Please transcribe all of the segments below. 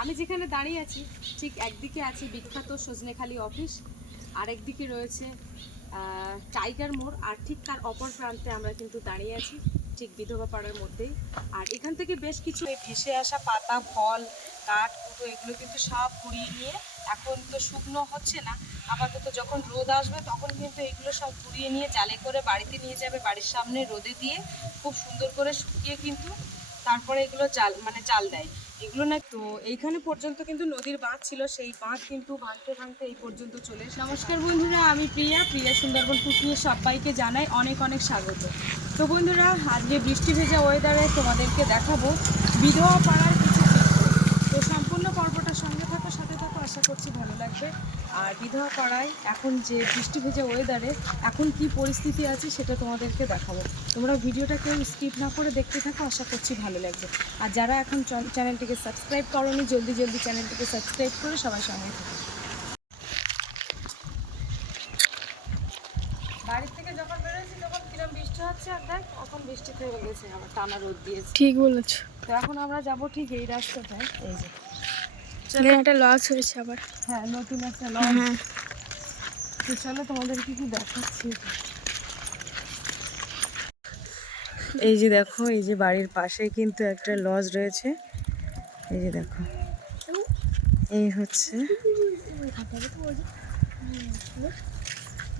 আমি যেখানে দাঁড়িয়ে আছি, ঠিক একদিকে আছে বিখ্যাত সজনেখালি অফিস, আরেকদিকে রয়েছে টাইগার মোড়, আর ঠিক তার অপর প্রান্তে আমরা কিন্তু দাঁড়িয়ে আছি, ঠিক বিধবা পাড়ার মধ্যেই। আর এখান থেকে বেশ কিছু ভেসে আসা পাতা, ফল, কাঠ, কুটো, এগুলো কিন্তু সব কুড়িয়ে নিয়ে এখন তো শুকনো হচ্ছে না। আপাতত যখন রোদ আসবে তখন কিন্তু এগুলো সব কুড়িয়ে নিয়ে জালে করে বাড়িতে নিয়ে যাবে বাড়ির সামনে রোদে দিয়ে, খুব সুন্দর করে শুকিয়ে কিন্তু তারপরে এগুলো জাল মানে জাল দেয়। এগুলো না তো এইখানে পর্যন্ত কিন্তু নদীর বাঁধ ছিল, সেই বাঁধ কিন্তু ভাঙতে ভাঙতে এই পর্যন্ত চলে নমস্কার বন্ধুরা, আমি প্রিয়া। প্রিয়া সুন্দরবন কুকিয়ে সবাইকে জানাই অনেক অনেক স্বাগত। তো বন্ধুরা, আজকে বৃষ্টি ভেজা ওয়েদারে তোমাদেরকে দেখাবো। বিধবা পাড়ার কিছু চিত্র। তো সম্পূর্ণ পর্বটার সঙ্গে থাকো সাথে থাকো আশা করছি ভালো লাগবে আর বিধবা পাড়ায় এখন যে বৃষ্টি ভেজা ওয়েদারে এখন কি পরিস্থিতি আছে সেটা তোমাদেরকে দেখাবো। তোমরা ভিডিওটা কেউ স্কিপ না করে দেখতে থাকো আশা করছি ভালো লাগবে। আর যারা এখন চ্যান- চ্যানেলটিকে সাবস্ক্রাইব করোনি জলদি জলদি চ্যানেলটিকে সাবস্ক্রাইব করে সবাই সঙ্গে থাকো। বাড়ি থেকে যখন বেরোয়েছি তখন কিরম বৃষ্টি হচ্ছে আর দেখ এখন বৃষ্টি থেমে গেছে আবার টানা রোদ দিয়েছে। ঠিক বলেছ। তো এখন আমরা যাব ঠিক এই রাস্তাটায়। এই যে। একটা লস হয়েছে আবার। হ্যাঁ নতুন একটা লঞ্চ হ্যাঁ। তো চলো তোমাদেরকে কি দেখাচ্ছি? এই যে দেখো এই যে বাড়ির পাশে কিন্তু একটা লজ রয়েছে। এই যে দেখো। এই হচ্ছে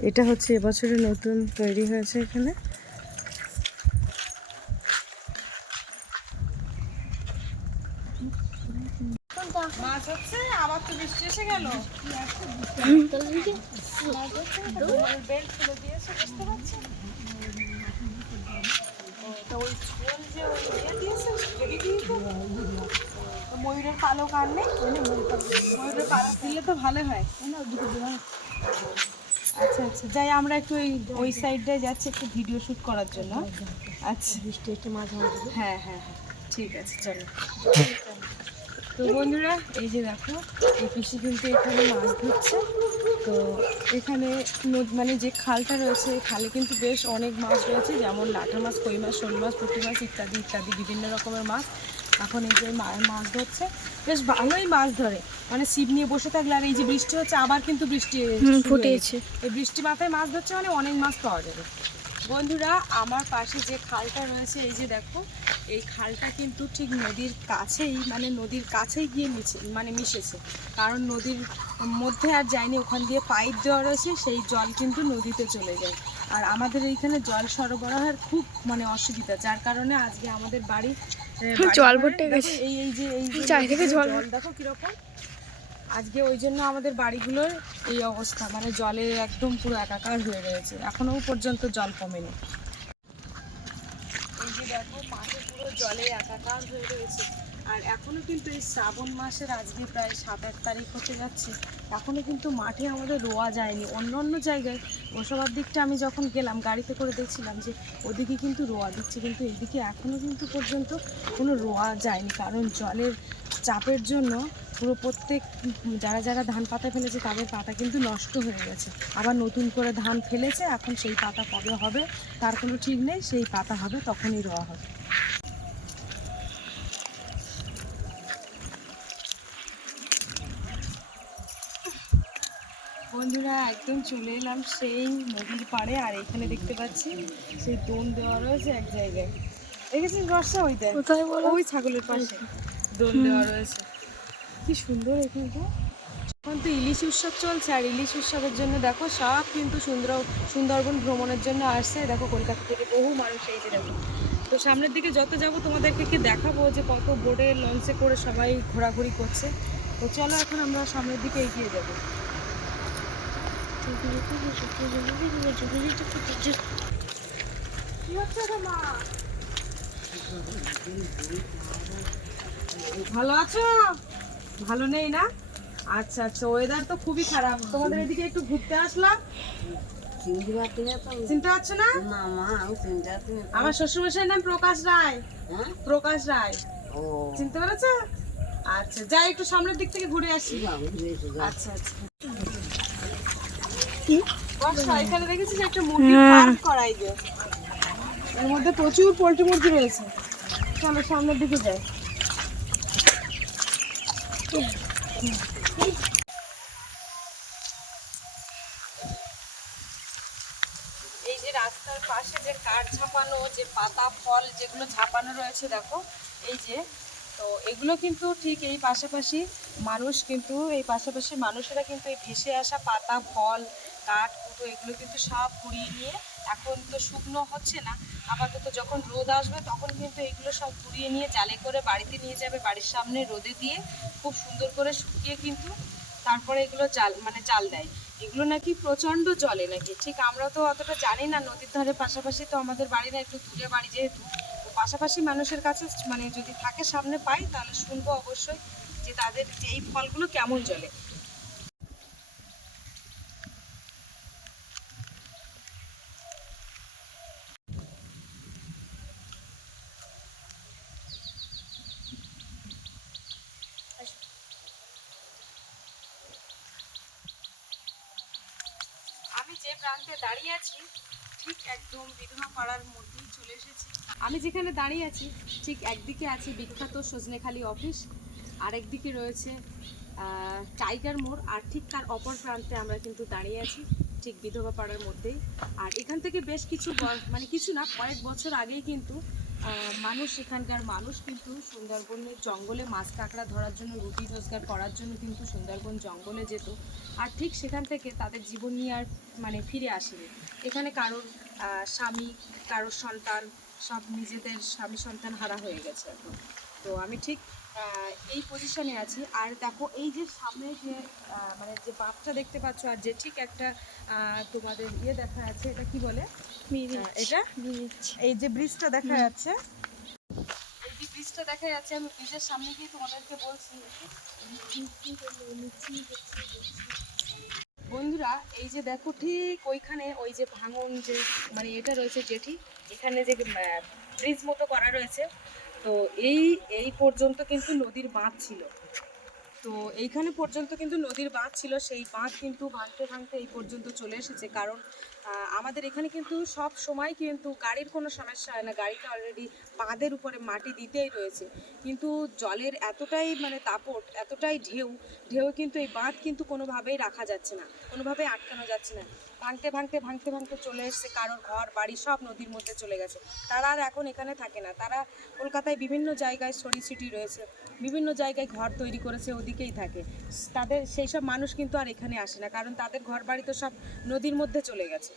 এটা হচ্ছে এবছরে নতুন তৈরি হয়েছে এখানে মাছ হচ্ছে আবার তো বৃষ্টি এসে গেল বেল্ট খুলে দিয়েছে বুঝতে পারছি তো ওই ঝোল যে ওই ইয়ে দিয়েছে রেডি দিয়েছে ময়ূরের পালক আর নেই ময়ূরের পালক দিলে তো ভালো হয় আচ্ছা আচ্ছা যাই আমরা একটু ওই ওই সাইডটায় যাচ্ছি একটু ভিডিও শ্যুট করার জন্য। আচ্ছা। বৃষ্টি একটু মাঝে মাঝে হ্যাঁ হ্যাঁ হ্যাঁ। ঠিক আছে চলো। তো বন্ধুরা এই যে দেখো এই পিসি কিন্তু এখানে মাছ ধরছে। তো এখানে মানে যে খালটা রয়েছে এই খালে কিন্তু বেশ অনেক মাছ রয়েছে যেমন লাটা মাছ কই মাছ শোল মাছ পুঁটি মাছ ইত্যাদি ইত্যাদি বিভিন্ন রকমের মাছ। এখন এই যে মাছ ধরছে। বেশ ভালোই মাছ ধরে। মানে ছিপ নিয়ে বসে থাকলে আর এই যে বৃষ্টি হচ্ছে আবার কিন্তু বৃষ্টি ফুটেছে। এই বৃষ্টি মাথায় মাছ ধরছে মানে অনেক মাছ পাওয়া যাবে। বন্ধুরা আমার পাশে যে খালটা রয়েছে এই যে দেখো এই খালটা কিন্তু ঠিক নদীর কাছেই মানে নদীর কাছেই গিয়ে মিশে মানে মিশেছে কারণ নদীর মধ্যে আর যায়নি ওখান দিয়ে পাইপ দেওয়া রয়েছে সেই জল কিন্তু নদীতে চলে যায় আর আমাদের এইখানে জল সরবরাহের খুব মানে অসুবিধা যার কারণে আজকে আমাদের বাড়ি জল ভর্তি গেছে। এই এই যে এই। জল দেখো কীরকম আজকে ওই জন্য আমাদের বাড়িগুলোর এই অবস্থা মানে জলে একদম পুরো একাকার হয়ে রয়েছে। এখনও পর্যন্ত জল কমেনি। এই যে দেখো, মাঠে পুরো জলে একাকার হয়ে রয়েছে। আর এখনও কিন্তু এই শ্রাবণ মাসের আজকে প্রায় সাত তারিখ হতে যাচ্ছে। এখনও কিন্তু মাঠে আমাদের রোয়া যায়নি। অন্য অন্য জায়গায় দিকটা আমি যখন গেলাম, গাড়িতে করে দেখছিলাম যে ওদিকে কিন্তু রোয়া দিচ্ছে, কিন্তু এদিকে এখনও কিন্তু পর্যন্ত কোনো রোয়া যায়নি। কারণ জলের চাপের জন্য পুরো প্রত্যেক যারা যারা ধান পাতা ফেলেছে তাদের পাতা কিন্তু নষ্ট হয়ে গেছে। আবার নতুন করে ধান ফেলেছে এখন সেই পাতা কবে হবে তার কোনো ঠিক নেই সেই পাতা হবে তখনই রোয়া হবে। বন্ধুরা একদম চলে এলাম সেই নদীর পাড়ে আর এখানে দেখতে পাচ্ছি সেই দোন দেওয়া রয়েছে এক জায়গায়। দেখেছিস বর্ষা? ওই বলো? ওই ছাগলের পাশে। দোন দেওয়া রয়েছে। কি সুন্দর এখানটা এখন তো ইলিশ উৎসব চলছে আর ইলিশ উৎসবের জন্য দেখো সব কিন্তু সুন্দর সুন্দরবন ভ্রমণের জন্য আসছে। দেখো কলকাতা থেকে বহু মানুষ এই যে দেখো। তো সামনের দিকে যত যাব তোমাদেরকে কি দেখাবো যে কত বোটে লঞ্চে করে সবাই ঘোরাঘুরি করছে। তো চলো এখন আমরা সামনের দিকে এগিয়ে যাব। কি হচ্ছে মা? ভালো আছো? ভালো নেই না? আচ্ছা আচ্ছা ওয়েদার তো খুবই খারাপ। তোমাদের এদিকে একটু ঘুরতে আসলাম? চিনতে পারছি না? আমার শ্বশুরমশাইয়ের নাম প্রকাশ রায়। হ্যাঁ প্রকাশ রায়। চিনতে পেরেছ? আচ্ছা যাই একটু সামনের দিক থেকে ঘুরে আসি। আচ্ছা আচ্ছা। এখানে দেখেছিস একটা মুরগির হ্যাঁ। ফার্ম করাই যে। এর মধ্যে প্রচুর পোলট্রি মুরগি রয়েছে। চলো সামনের দিকে যাই। এই যে রাস্তার পাশে যে কাঠ ঝাপানো, যে পাতা, ফল যেগুলো ঝাপানো রয়েছে, দেখো, এই যে, তো এগুলো কিন্তু ঠিক এই পাশাপাশি মানুষ কিন্তু, এই পাশাপাশি মানুষেরা কিন্তু এই ভেসে আসা পাতা, ফল, কাঠ, কুটো, এগুলো কিন্তু সব কুড়িয়ে নিয়ে এখন তো শুকনো হচ্ছে না। আপাতত যখন রোদ আসবে তখন কিন্তু এগুলো সব কুড়িয়ে নিয়ে জালে করে বাড়িতে নিয়ে যাবে, বাড়ির সামনে রোদে দিয়ে খুব সুন্দর করে শুকিয়ে কিন্তু তারপরে এগুলো জাল মানে জাল দেয়। এগুলো নাকি প্রচণ্ড জলে নাকি? ঠিক আমরা তো অতটা জানি না, নদীর ধারে পাশাপাশি তো আমাদের বাড়ি না, একটু দূরে বাড়ি যেহেতু। তো পাশাপাশি মানুষের কাছে মানে যদি থাকে সামনে পাই, তাহলে শুনব অবশ্যই যে তাদের যে এই ফলগুলো কেমন জলে আমি যে প্রান্তে দাঁড়িয়ে আছি ঠিক একদম পাড়ার আমি যেখানে দাঁড়িয়ে আছি, ঠিক একদিকে আছে বিখ্যাত সজনেখালি অফিস আরেকদিকে রয়েছে টাইগার মোড়, আর ঠিক তার অপর প্রান্তে আমরা কিন্তু দাঁড়িয়ে আছি, ঠিক বিধবা পাড়ার মধ্যেই। আর এখান থেকে বেশ কিছু মানে কিছু না, কয়েক বছর আগেই কিন্তু মানুষ এখানকার মানুষ কিন্তু সুন্দরবনের জঙ্গলে মাছ কাঁকড়া ধরার জন্য, রুটি রোজগার করার জন্য কিন্তু সুন্দরবন জঙ্গলে যেত। আর ঠিক সেখান থেকে তাদের জীবন নিয়ে আর মানে ফিরে আসেনি। এখানে কারোর স্বামী, কারোর সন্তান, সব নিজেদের স্বামী সন্তান হারা হয়ে গেছে এখন। তো আমি ঠিক এই পজিশনে আছি। আর দেখো, এই যে সামনে যে মানে যে বাঁধটা দেখতে পাচ্ছ, আর যে ঠিক একটা তোমাদের ইয়ে দেখা আছে এটা কি বলে? এটা? এই যে ব্রিজটা দেখা যাচ্ছে। এই যে ব্রিজটা দেখা যাচ্ছে আমি ব্রিজের সামনে গিয়ে তোমাদেরকে বলছি। বন্ধুরা এই যে দেখো ঠিক ওইখানে ওই যে ভাঙন যে মানে এটা রয়েছে যেটি এখানে যে ব্রিজ মতো করা রয়েছে। তো এই এই পর্যন্ত কিন্তু নদীর বাঁধ ছিল। তো এইখানে পর্যন্ত কিন্তু নদীর বাঁধ ছিল সেই বাঁধ কিন্তু ভাঙতে ভাঙতে এই পর্যন্ত চলে এসেছে। কারণ আমাদের এখানে কিন্তু সব সময় কিন্তু গাড়ির কোনো সমস্যা হয় না। গাড়িটা অলরেডি বাঁধের উপরে মাটি দিতেই রয়েছে। কিন্তু জলের এতটাই মানে তাপট এতটাই ঢেউ ঢেউ কিন্তু এই বাঁধ কিন্তু কোনোভাবেই রাখা যাচ্ছে না, কোনোভাবেই আটকানো যাচ্ছে না। ভাঙতে ভাঙতে ভাঙতে ভাঙতে চলে এসছে কারোর ঘর, বাড়ি সব নদীর মধ্যে চলে গেছে। তারা আর এখন এখানে থাকে না। তারা কলকাতায় বিভিন্ন জায়গায় সিটি রয়েছে। বিভিন্ন জায়গায় ঘর তৈরি করেছে, ওদিকেই থাকে। তাদের, সেই সব মানুষ কিন্তু আর এখানে আসে না, কারণ তাদের ঘর বাড়ি তো সব নদীর মধ্যে চলে গেছে।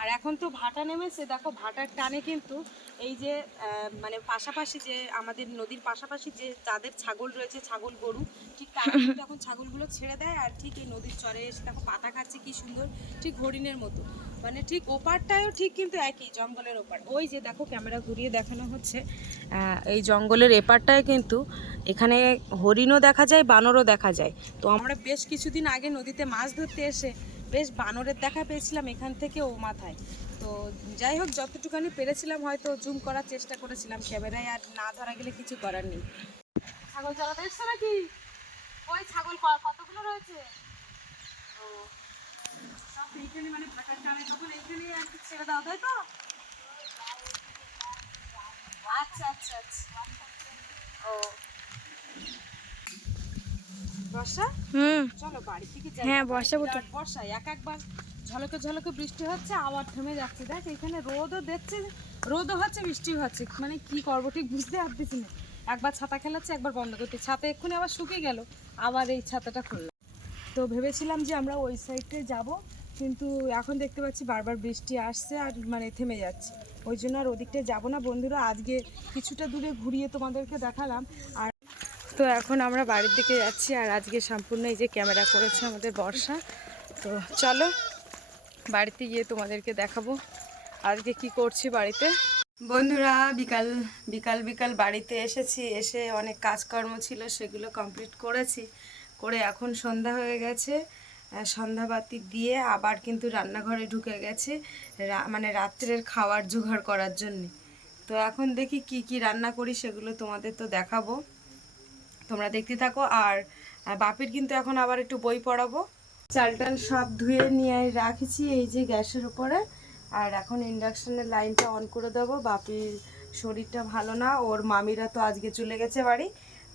আর এখন তো ভাটা নেমেছে দেখো ভাটার টানে কিন্তু এই যে মানে পাশাপাশি যে আমাদের নদীর পাশাপাশি যে যাদের ছাগল রয়েছে ছাগল গরু ঠিক তারা কিন্তু এখন ছাগলগুলো ছেড়ে দেয় আর ঠিক এই নদীর চরে এসে দেখো পাতা খাচ্ছে কি সুন্দর ঠিক হরিণের মতো। মানে ঠিক ওপারটাও ঠিক কিন্তু একই জঙ্গলের ওপার। ওই যে দেখো ক্যামেরা ঘুরিয়ে দেখানো হচ্ছে এই জঙ্গলের এপারটায় কিন্তু এখানে হরিণও দেখা যায় বানরও দেখা যায়। তো আমরা বেশ কিছুদিন আগে নদীতে মাছ ধরতে এসে বেশ বানরের দেখা পেয়েছিলাম এখান থেকে ও মাথায়। তো যাই হোক যতটুখানি পেরেছিলাম হয়তো জুম করার চেষ্টা করেছিলাম ক্যামেরায়, আর না ধরা গেলে কিছু করার নেই। ছাগল চালাতে এসছো নাকি? ওই ছাগল কতগুলো রয়েছে? সব মানে ছেড়ে দাও, তাই তো? আচ্ছা আচ্ছা আচ্ছা। ও বর্ষা? হুম। চলো বাড়ি থেকে যাই। হ্যাঁ, বর্ষা এক একবার ঝলকে ঝলকে বৃষ্টি হচ্ছে আবার থেমে যাচ্ছে। দেখ এখানে রোদও দেখছে রোদও হচ্ছে বৃষ্টি হচ্ছে। মানে কি করব ঠিক বুঝতে পারতেছি না। একবার ছাতা খেলাচ্ছে একবার বন্ধ করতে। ছাতা এক্ষুনি আবার শুকিয়ে গেল আবার এই ছাতাটা খুললাম তো ভেবেছিলাম যে আমরা ওই সাইডে যাব কিন্তু এখন দেখতে পাচ্ছি বারবার বৃষ্টি আসছে আর মানে থেমে যাচ্ছে। ওই জন্য আর ওদিকটায় যাব না। বন্ধুরা আজকে কিছুটা দূরে ঘুরিয়ে তোমাদেরকে দেখালাম। আর তো এখন আমরা বাড়ির দিকে যাচ্ছি আর আজকে সম্পূর্ণ এই যে ক্যামেরা করেছে আমাদের বর্ষা। তো চলো বাড়িতে গিয়ে তোমাদেরকে দেখাবো আজকে কি করছি বাড়িতে। বন্ধুরা, বিকাল বিকাল বিকাল বাড়িতে এসেছি, এসে অনেক কাজকর্ম ছিল, সেগুলো কমপ্লিট করেছি। করে এখন সন্ধ্যা হয়ে গেছে। সন্ধ্যাবাতি দিয়ে আবার কিন্তু রান্নাঘরে ঢুকে গেছে মানে রাত্রের খাওয়ার জোগাড় করার জন্য। তো এখন দেখি কি কি রান্না করি, সেগুলো তোমাদের তো দেখাবো। তোমরা দেখতে থাকো। আর বাপির কিন্তু এখন আবার একটু বই পড়াবো। চাল টাল সব ধুয়ে নিয়ে রাখেছি এই যে গ্যাসের উপরে। আর এখন ইন্ডাকশনের লাইনটা অন করে দেবো। বাপির শরীরটা ভালো না, ওর মামিরা তো আজকে চলে গেছে বাড়ি।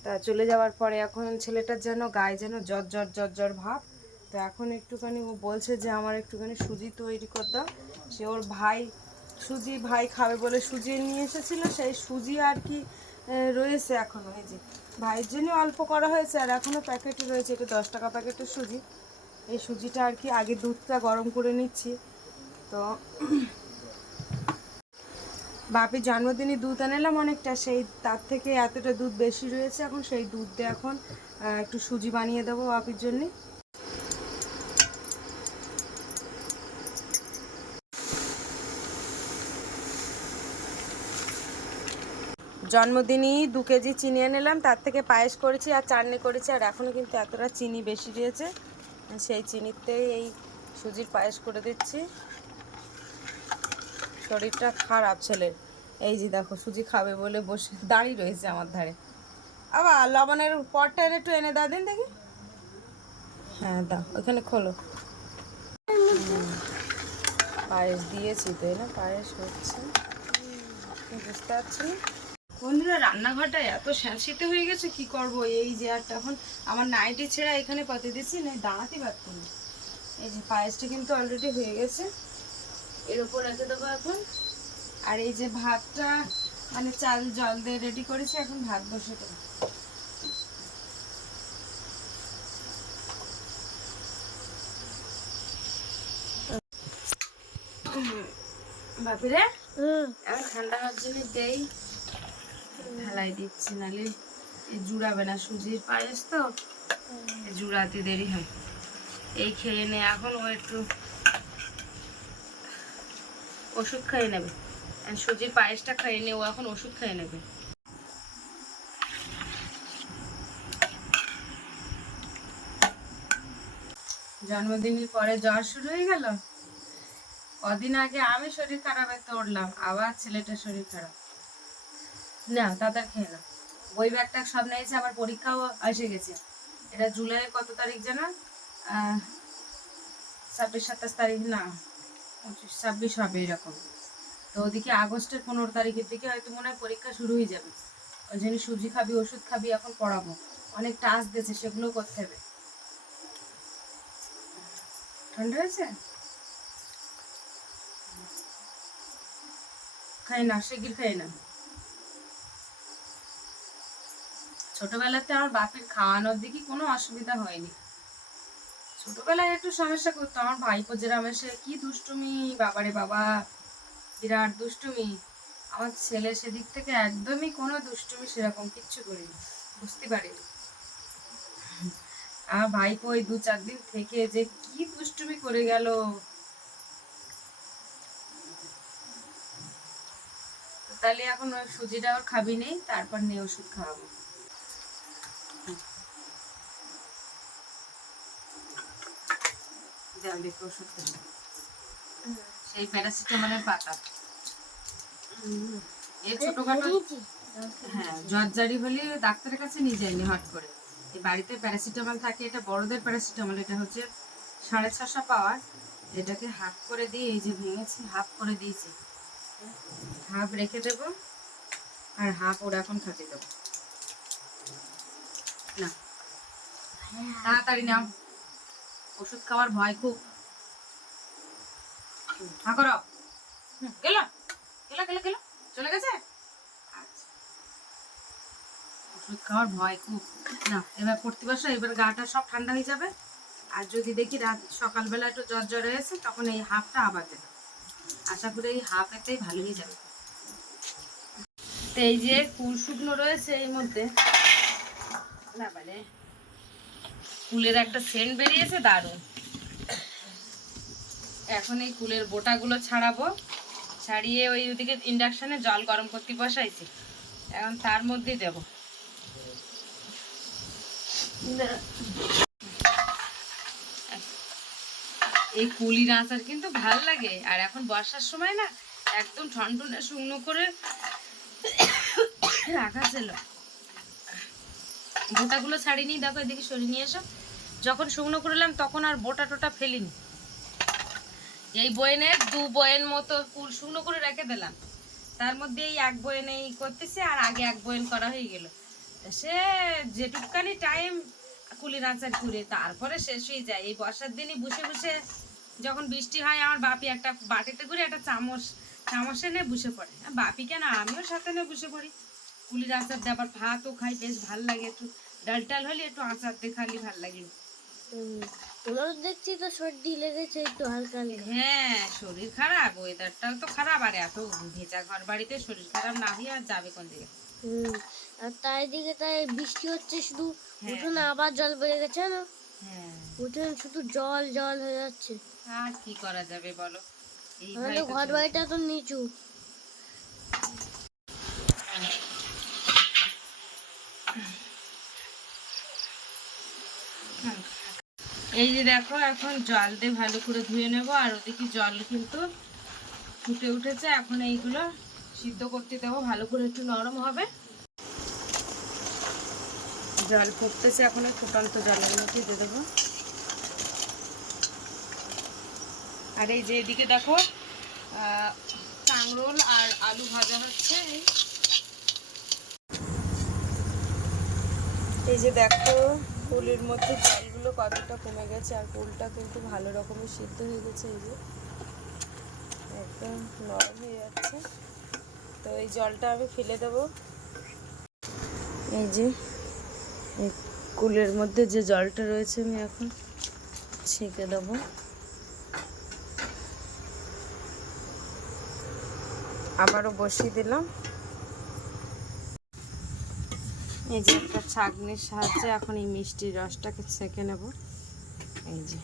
তা চলে যাওয়ার পরে এখন ছেলেটার যেন গায়ে যেন জ্বর জ্বর জ্বর জ্বর ভাব। তো এখন একটুখানি ও বলছে যে আমার একটুখানি সুজি তৈরি করে দাও। সে ওর ভাই, সুজি ভাই খাবে বলে সুজি নিয়ে এসেছিল। সেই সুজি আর কি রয়েছে এখনও, এই যে। ভাইয়ের জন্য অল্প করা হয়েছে, আর এখনও প্যাকেটে রয়েছে, এটা দশ টাকা প্যাকেটের সুজি। এই সুজিটা আর কি, আগে দুধটা গরম করে নিচ্ছি। তো, বাপির জন্মদিনে দুধ আনালাম অনেকটা, সেই তার থেকে এতটা দুধ বেশি রয়েছে এখন, সেই দুধ দিয়ে এখন একটু সুজি বানিয়ে দেবো বাপির জন্যে। জন্মদিনই দু কেজি চিনি এনেলাম তার থেকে পায়েস করেছি আর চাটনি করেছি, আর এখনও কিন্তু এতটা চিনি বেশি রয়েছে। সেই চিনিতেই এই সুজির পায়েস করে দিচ্ছি। শরীরটা খারাপ ছেলের এই যে দেখো, সুজি খাবে বলে বসে দাঁড়িয়ে রয়েছে আমার ধারে। আবার লবণের এনে একটু এনে দাও, দিন দেখি। হ্যাঁ দাও ওখানে খোলো। পায়েস দিয়েছি তো না? পায়েস হচ্ছে। বুঝতে পারছি। বন্ধুরা রান্নাঘরটা এত স্যাঁতসিতে হয়ে গেছে কি করব? এই যে আর তখন আমার নাইটি ছেঁড়া এখানে পাতে দিচ্ছি না দাঁড়াতে পারতাম না। এই যে পায়েসটা কিন্তু অলরেডি হয়ে গেছে। এর উপর রেখে দেবো এখন। আর এই যে ভাতটা মানে চাল জল দিয়ে রেডি করেছি এখন ভাত বসে দেবো। বাপিরে হুম। এখন ঠান্ডা হওয়ার জন্য দেই। ঢালাই দিচ্ছি, নালে জুড়াবে না। সুজির পায়েস তো জুড়াতে দেরি হয়। এই খেয়ে নে, এখন ও একটু ওষুধ খেয়ে নেবে। সুজির পায়েসটা খেয়ে নে, ও এখন ওষুধ খেয়ে নেবে। জন্মদিনের পরে জ্বর শুরু হয়ে গেল? কদিন আগে আমি শরীর খারাপে তোড়লাম আবার ছেলেটার শরীর খারাপ। না তাদের খেয়ে না বই ব্যাগটা সব নিয়েছে, আবার পরীক্ষাও এসে গেছে। এটা জুলাইয়ের কত তারিখ যেন? ছাব্বিশ, সাতাশ তারিখ, না, পঁচিশ, ছাব্বিশ হবে এরকম। তো ওদিকে আগস্টের পনেরো তারিখের দিকে হয়তো মনে হয় পরীক্ষা শুরু হয়ে যাবে। ওই জন্য সুজি খাবি, ওষুধ খাবি, এখন পড়াবো। অনেক টাস্ক দিয়েছে সেগুলো করতে হবে। ঠান্ডা হয়েছে? খাই না, শিগগির খাই না। ছোটবেলাতে আমার বাপের খাওয়ানোর দিকে কোনো অসুবিধা হয়নি। ছোটবেলায় একটু সমস্যা করতো আমার ভাইপো যেরাম এসে, কি দুষ্টুমি বাবারে বাবা, বিরাট দুষ্টুমি। আমার ছেলে সেদিক থেকে একদমই কোনো দুষ্টুমি সেরকম কিচ্ছু করিনি, বুঝতে পারিনি। আমার ভাইপো ওই দু চার দিন থেকে যে কি দুষ্টুমি করে গেল। তাহলে এখন ওই সুজিটা ওর খাবি নেই, তারপর নিয়ে ওষুধ খাওয়াবো। দেখি ওষুধ। সেই প্যারাসিটামলের পাতা। এই ছোটখাটো হ্যাঁ জ্বর হলে ডাক্তারের কাছে নিয়ে যায়নি হট করে। এই বাড়িতে প্যারাসিটামল থাকে এটা বড়দের প্যারাসিটামল এটা হচ্ছে সাড়ে ছশো পাওয়ার। এটাকে হাফ করে দিয়ে এই যে ভেঙেছি হাফ করে দিয়েছি। হাফ রেখে দেব আর হাফ ওরা এখন খাতে দেবো। না তাড়াতাড়ি নাও। ওষুধ খাওয়ার ভয় খুব। হ্যাঁ করো। হুম, গেল। গেল গেল গেল। চলে গেছে? আচ্ছা। ওষুধ খাওয়ার ভয় খুব। না এবার পড়তে বসো এবার গাটা সব ঠান্ডা হয়ে যাবে। আর যদি দেখি রাত সকালবেলা একটু জ্বর জ্বর হয়েছে তখন এই হাফটা আবার দেবে। আশা করি এই হাফ এতেই ভালো হয়ে যাবে। তো এই যে কুল শুকনো রয়েছে এই মধ্যে। না মানে কুলের একটা সেন্ট বেরিয়েছে দারুণ। এখন এই কুলের বোটাগুলো ছাড়াবো। ছাড়িয়ে ওই ওদিকে ইন্ডাকশনে জল গরম করতে বসাইছি। এখন তার মধ্যেই দেবো। এই কুলির আচার কিন্তু ভালো লাগে। আর এখন বর্ষার সময় না একদম ঠনঠনে শুকনো করে রাখা ছিল বোটাগুলো ছাড়িনি দেখো এদিকে সরিয়ে নিয়ে এসো। যখন শুকনো করলাম তখন আর বোটা টোটা ফেলিনি। এই বয়েনের দু বয়েন মতো কুল শুকনো করে রেখে দিলাম। তার মধ্যে এই এক বয়েন এই করতেছি, আর আগে এক বয়েন করা হয়ে গেল। সে যেটুকখানি টাইম কুলির আচার ঘুরে তারপরে শেষ হয়ে যায়। এই বর্ষার দিনই বসে বসে যখন বৃষ্টি হয়, আমার বাপি একটা বাটিতে করে একটা চামচ চামচ এনে বসে পড়ে। বাপি কেন? আমিও সাথে নিয়ে বসে পড়ি। কুলির আচার দিয়ে আবার ভাতও খাই, বেশ ভালো লাগে একটু। ডাল টাল হলে একটু আচার দিয়ে খালি ভালো লাগে। দেখছি তো সর্দি লেগেছে একটু হালকা হ্যাঁ শরীর খারাপ ওয়েদারটাও তো খারাপ আর এত ভেজা ঘর বাড়িতে শরীর খারাপ না হয়ে আর যাবে কোন দিকে? হুম আর তাই দিকে তাই বৃষ্টি হচ্ছে শুধু হ্যাঁ। উঠোনে আবার জল বেড়ে গেছে না হ্যাঁ। উঠোনে শুধু জল জল হয়ে যাচ্ছে। আর কি করা যাবে বলো? আমাদের ঘর বাড়িটা তো নিচু। এই যে দেখো এখন জল দিয়ে ভালো করে ধুয়ে নেব। আর ওদিকে জল কিন্তু ফুটে উঠেছে। এখন এইগুলো সিদ্ধ করতে দেবো। ভালো করে একটু নরম হবে। জল ফুটতেছে এখন এই ফুটন্ত জলের মধ্যে দিয়ে দেবো। আর এই যে এদিকে দেখো আহ, কাঁকরোল আর আলু ভাজা হচ্ছে। এই যে দেখো ফুলের মধ্যে জলগুলো কতটা কমে গেছে আর ফুলটা কিন্তু ভালো রকমের সিদ্ধ হয়ে গেছে এই যে। একদম নরম হয়ে যাচ্ছে। তো এই জলটা আমি ফেলে দেবো। এই যে কুলের মধ্যে যে জলটা রয়েছে আমি এখন ছেঁকে দেবো। আবারও বসিয়ে দিলাম। এই যে একটা ছাগনির সাহায্যে এখন এই মিষ্টির রসটাকে ছেঁকে নেব। এই যে।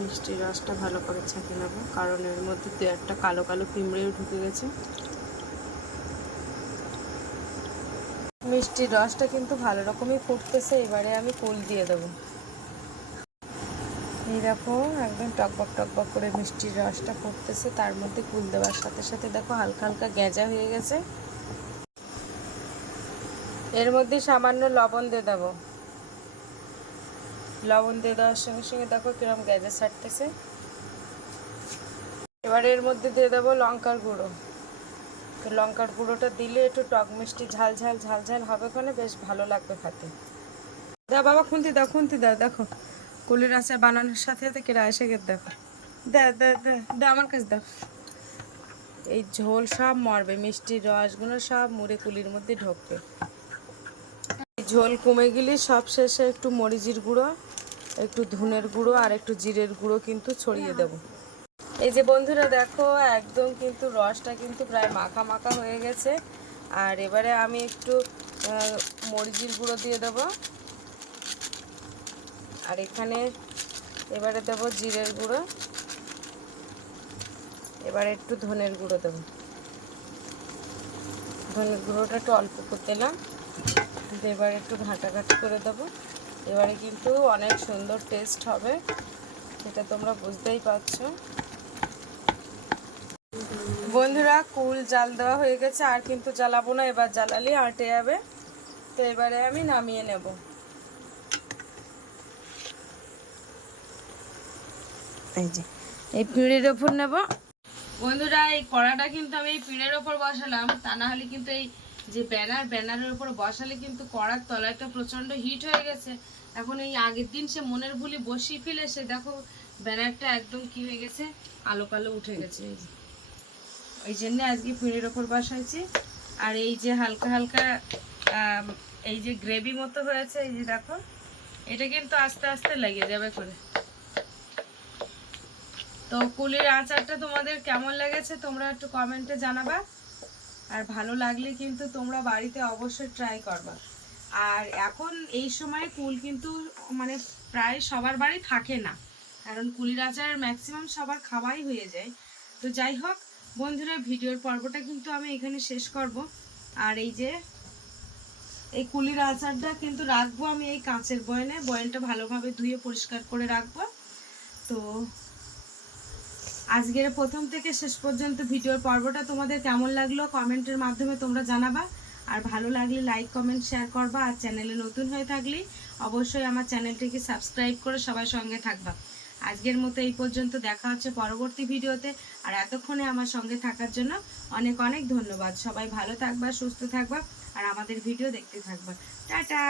মিষ্টির রসটা ভালো করে ছেঁকে নেব, কারণ এর মধ্যে দু একটা কালো কালো পিঁমড়েও ঢুকে গেছে। মিষ্টির রসটা কিন্তু ভালো রকমই ফুটতেছে, এবারে আমি কুল দিয়ে দেবো। এই দেখো, একদম টকবক টকবক করে মিষ্টির রসটা ফুটতেছে। তার মধ্যে কুল দেওয়ার সাথে সাথে দেখো হালকা হালকা গেঁজা হয়ে গেছে। এর মধ্যে সামান্য লবণ দিয়ে দেবো। লবণ দিয়ে দেওয়ার সঙ্গে সঙ্গে দেখো কিরম গেঁজা ছাড়তেছে। এবার এর মধ্যে দিয়ে দেবো লঙ্কার গুঁড়ো। তো লঙ্কার গুঁড়োটা দিলে একটু টক মিষ্টি ঝাল ঝাল ঝাল ঝাল হবে ওখানে, বেশ ভালো লাগবে খেতে। দাও বাবা, খুন্তি দাও খুন্তি দাও, দেখো। কুলির আচার বানানোর সাথে সাথে কেরা এসে গেছে দেখো। দে আমার কাছে দাও। এই ঝোল সব মরবে, মিষ্টির রসগুলো সব মুড়ে কুলির মধ্যে ঢোকবে ঝোল কমে গেলে সব শেষে একটু মরিচির গুঁড়ো, একটু ধুনের গুঁড়ো আর একটু জিরের গুঁড়ো কিন্তু ছড়িয়ে দেবো। এই যে বন্ধুরা দেখো, একদম কিন্তু রসটা কিন্তু প্রায় মাখা মাখা হয়ে গেছে। আর এবারে আমি একটু মরিচের গুঁড়ো দিয়ে দেবো। আর এখানে এবারে দেবো জিরের গুঁড়ো। এবারে একটু ধনের গুঁড়ো দেবো। ধনের গুঁড়োটা একটু অল্প করে দিলাম এবারে একটু ঘাঁটাঘাটি করে দেবো। এবারে কিন্তু অনেক সুন্দর টেস্ট হবে সেটা তোমরা বুঝতেই পারছ। বন্ধুরা, কুল জাল দেওয়া হয়ে গেছে, আর কিন্তু জ্বালাবো না, এবার জ্বালালে আটে যাবে। তো এবারে আমি নামিয়ে নেব। এই যে, এই পিঁড়ের ওপর নেব। বন্ধুরা, এই কড়াটা কিন্তু আমি এই পিঁড়ের ওপর বসালাম। তা না হলে কিন্তু এই যে ব্যানার, ব্যানারের ওপর বসালে কিন্তু কড়ার তলাটা প্রচণ্ড হিট হয়ে গেছে। এখন এই আগের দিন সে মনের ভুলি বসিয়ে ফেলে সে দেখো ব্যানারটা একদম কি হয়ে গেছে, আলো কালো উঠে গেছে। এই যে ওই জন্য আজকে পিঁড়ের ওপর বসাইছি। আর এই যে হালকা হালকা এই যে গ্রেভি মতো হয়েছে, এই যে দেখো, এটা কিন্তু আস্তে আস্তে লেগে যাবে করে। তো কুলির আচারটা তোমাদের কেমন লেগেছে তোমরা একটু কমেন্টে জানাবা। আর ভালো লাগলে কিন্তু তোমরা বাড়িতে অবশ্যই ট্রাই করবা। আর এখন এই সময় কুল কিন্তু মানে প্রায় সবার বাড়ি থাকে না। কারণ কুলির আচার ম্যাক্সিমাম সবার খাওয়াই হয়ে যায়। তো যাই হোক, বন্ধুরা, ভিডিওর পর্বটা কিন্তু আমি এখানে শেষ করব। আর এই যে, এই কুলির আচারটা কিন্তু রাখব আমি এই কাঁচের বয়নে। বয়নটা ভালোভাবে ধুয়ে পরিষ্কার করে রাখব। তো আজকের প্রথম থেকে শেষ পর্যন্ত ভিডিওর পর্বটা তোমাদের কেমন লাগল কমেন্টের মাধ্যমে তোমরা জানাবা। আর ভালো লাগলে লাইক কমেন্ট শেয়ার করবা। আর চ্যানেলে নতুন হয়ে থাকলে অবশ্যই আমার চ্যানেলটিকে সাবস্ক্রাইব করে সবার সঙ্গে থাকবা। আজকের মতো এই পর্যন্ত দেখা হচ্ছে পরবর্তী ভিডিওতে। আর এতক্ষণে আমার সঙ্গে থাকার জন্য অনেক অনেক ধন্যবাদ। সবাই ভালো থাকবা, সুস্থ থাকবা। আর আমাদের ভিডিও দেখতে থাকবা। টাটা!